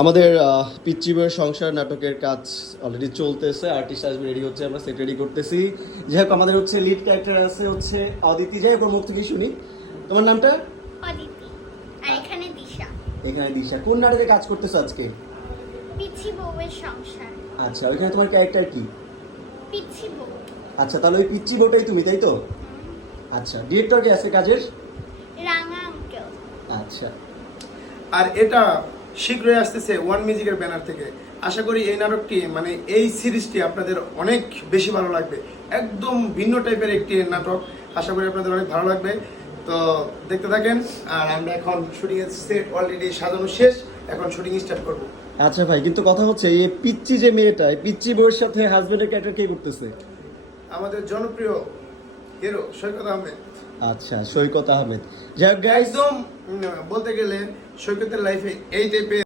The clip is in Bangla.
আমাদের পিচ্চি বউয়ের সংসার নাটকের কাজ অলরেডি চলতেছে, আর্টিস্ট আসবে, রেডি হচ্ছে, আমরা সেট রেডি করতেছি। যাই হোক, আমাদের হচ্ছে লিড ক্যারেক্টার আছে হচ্ছে অদিতি। যাই হোক, ওর মুখ থেকে শুনি, তোমার নামটা? অদিতি। আর এখানে দিশা। এখানে দিশা। কোন নাটকে কাজ করতেছো আজকে? পিচ্ছি বউয়ের সংসার। আচ্ছা, ওইখানে তোমার ক্যারেক্টার কি? পিচ্ছি বউ। আচ্ছা, তাহলে ওই পিচ্চি বউটাই তুমি, তাই তো? আচ্ছা, ডিরেক্টর কে আছে কাজের? রাঙা আঙ্কেল। আচ্ছা, আর এটা শীঘ্রই আসতেছে ওয়ান মিউজিকের ব্যানার থেকে। আশা করি এই নাটকটি মানে এই সিরিজটি আপনাদের অনেক বেশি ভালো লাগবে। একদম ভিন্ন টাইপের একটি নাটক, আশা করি আপনাদের অনেক ভালো লাগবে। তো দেখতে থাকেন। আর আমরা এখন শুটিং এর সেট অলরেডি সাজানো শেষ, এখন শুটিং স্টার্ট করব। আচ্ছা ভাই, কিন্তু কথা হচ্ছে এই পিচ্চি যে মেয়েটা, এই পিচ্চি বউয়ের সাথে হাজবেন্ডের ক্যারেক্টার কে করতেছে? আমাদের জনপ্রিয় হিরো সৈকত আহমেদ। আচ্ছা, সৈকত আহমেদ। যাই হোক গাইস, একদম বলতে গেলে সৈকতের লাইফে এই টাইপের